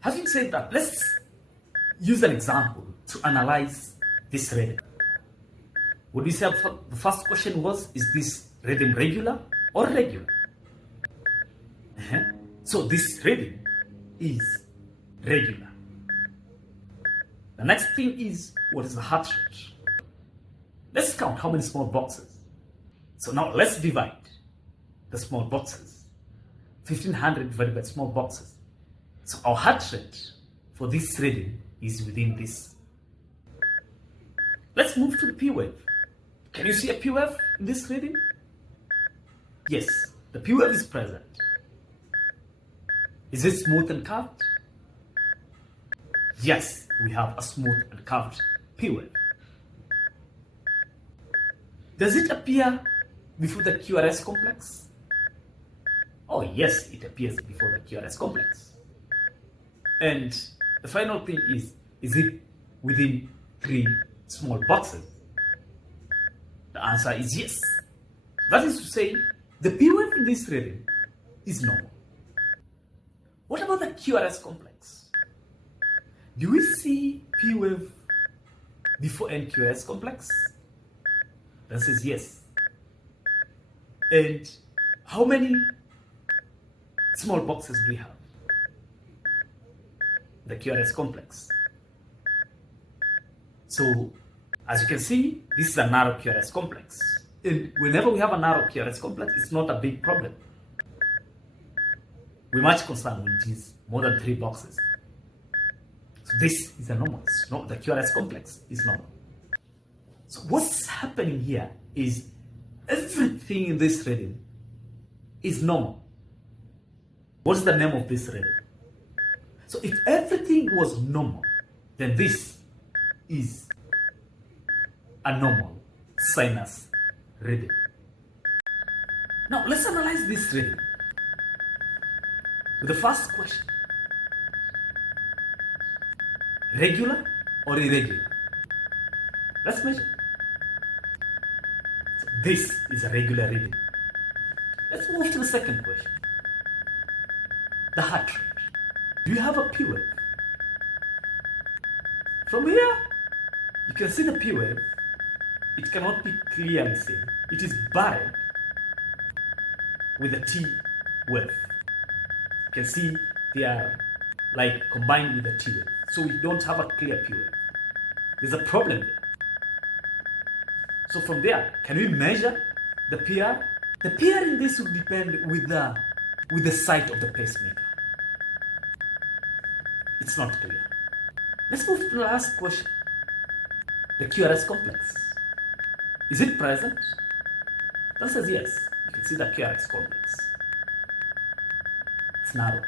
Having said that, let's use an example to analyze this rhythm. Would we say the first question was, is this rhythm regular or irregular? So this rhythm is regular. The next thing is, what is the heart rate? Let's count how many small boxes. So now let's divide the small boxes. 1500 divided by small boxes. So our heart rate for this rhythm is within this. Let's move to the P wave. Can you see a P wave in this rhythm? Yes, the P wave is present. Is it smooth and curved? Yes, we have a smooth and curved P wave. Does it appear before the QRS complex? Oh yes, it appears before the QRS complex. And the final thing is it within 3 small boxes? The answer is yes. That is to say, the P wave in this rhythm is normal. What about the QRS complex? Do we see P wave before NQRS complex? The answer is yes. And how many small boxes do we have? The QRS complex. So, as you can see, this is a narrow QRS complex. And whenever we have a narrow QRS complex, it's not a big problem. We're much concerned when it is more than 3 boxes. So this is a normal. No, the QRS complex is normal. So what's happening here is everything in this rhythm is normal. What's the name of this rhythm? So if everything was normal, then this is a normal sinus rhythm. Now let's analyze this rhythm with the first question. Regular or irregular? Let's measure. So this is a regular rhythm. Let's move to the second question. The heart rate. Do you have a P wave? From here, you can see the P wave. It cannot be clearly seen. It is buried with the T wave. You can see they are like combined with the T wave. So we don't have a clear P wave. There's a problem there. So from there, can we measure the PR? The PR in this will depend with the site of the pacemaker. It's not clear. Let's move to the last question. The QRS complex. Is it present? The answer is yes. You can see the QRS complex. It's narrow.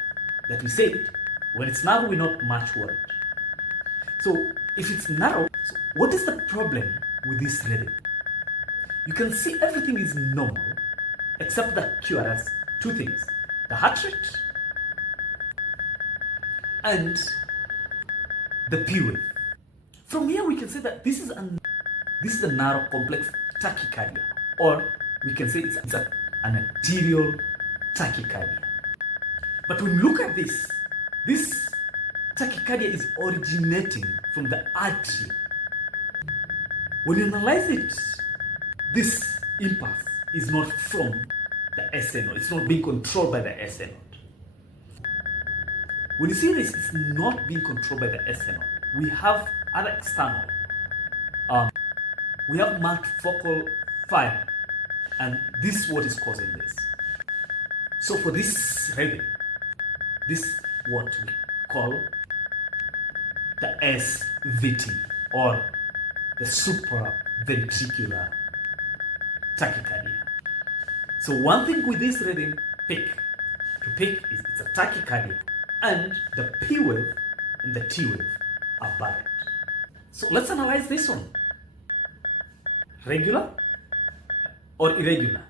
That we said, when it's narrow, we're not much worried. So if it's narrow, so what is the problem with this rhythm? You can see everything is normal except the QRS. 2 things. The heart rate and the P wave. From here we can say that this is a narrow complex tachycardia, or we can say it's an arterial tachycardia. But when you look at this tachycardia is originating from the atrial. When you analyze it, this impulse is not from the SA node. It's not being controlled by the SA node. When you see this, it's not being controlled by the SA node. We have other external. We have multifocal fire, and this is what is causing this. So for this rhythm, this is what we call the SVT, or the supraventricular tachycardia. So one thing with this rhythm, to pick is it's a tachycardia, and the P wave and the T wave are buried. So let's analyze this one. Regular or irregular?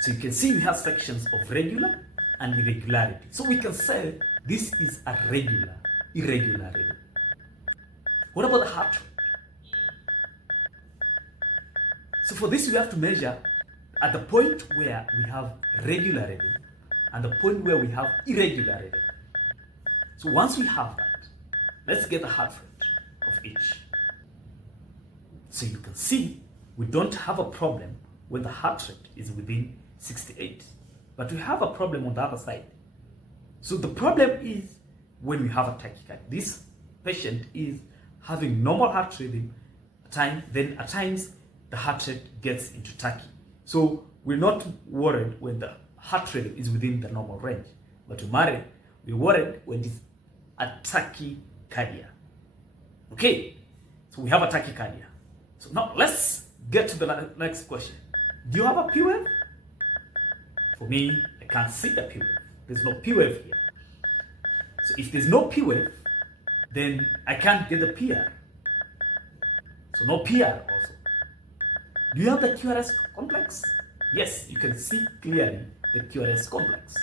So you can see we have sections of regular and irregularity. So we can say this is a irregular rhythm. What about the heart rate? So for this we have to measure at the point where we have regular rhythm and the point where we have irregular rhythm. So once we have that, let's get the heart rate of each. So you can see we don't have a problem when the heart rate is within 68, but we have a problem on the other side. So the problem is when we have a tachycardia. This patient is having normal heart rhythm time, then at times the heart rate gets into tachy. So we're not worried when the heart rate is within the normal range, but we're worried when it's a tachycardia. Okay, so we have a tachycardia. So now let's get to the next question. Do you have a P wave? For me, I can't see a P wave. There's no P wave here. So if there's no P wave, then I can't get the PR. So no PR also. Do you have the QRS complex? Yes, you can see clearly the QRS complex.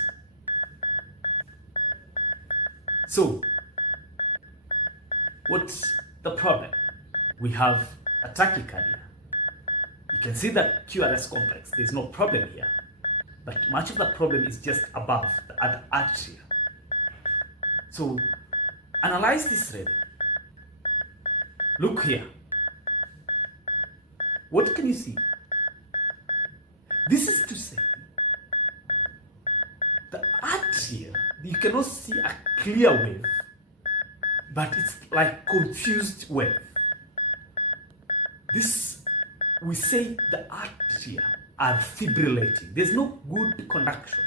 So, what's the problem? We have a tachycardia. You can see the QRS complex. There's no problem here. But much of the problem is just above the atria. So, analyze this rhythm. Look here. What can you see? This is to say, the atria, you cannot see a clear wave, but it's like confused wave. This, we say the atria are fibrillating. There's no good conduction.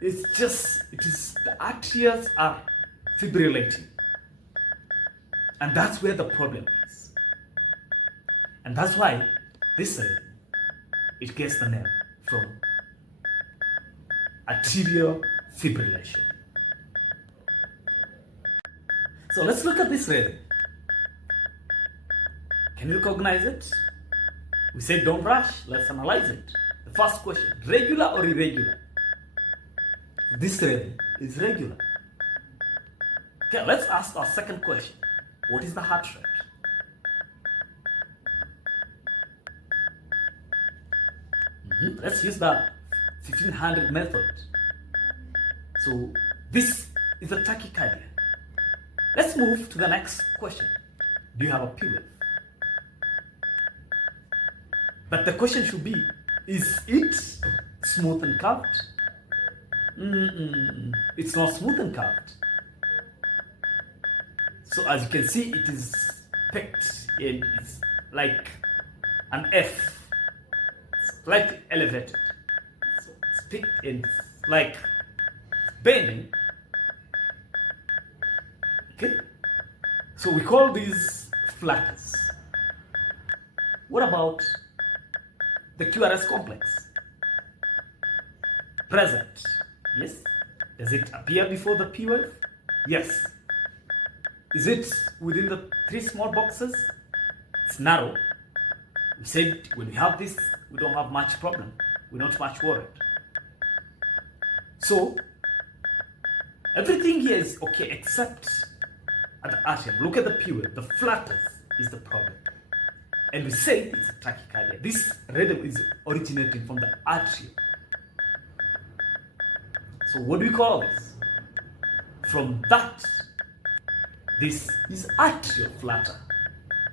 It's just, the atria are fibrillating. And that's where the problem is. And that's why this rhythm, it gets the name from atrial fibrillation. So let's look at this rhythm. Can you recognize it? We said don't rush, let's analyze it. The first question, regular or irregular? This rhythm is regular. Okay, let's ask our second question. What is the heart rate? Let's use the 1500 method. So this is a tachycardia. Let's move to the next question. Do you have a P wave? But the question should be, is it smooth and curved? It's not smooth and curved. So as you can see, it is picked and it's like an F. Like elevated. So it's picked and like bending. Okay? So we call these flutters. What about the QRS complex? Present. Yes. Does it appear before the P wave? Yes. Is it within the three small boxes? It's narrow. We said when we have this, we don't have much problem. We're not much worried. So, everything here is okay except at the atrium. Look at the P wave. The flutters is the problem. And we say it's a tachycardia. This rhythm is originating from the atrium. So what do we call this? From that, this is atrial flutter.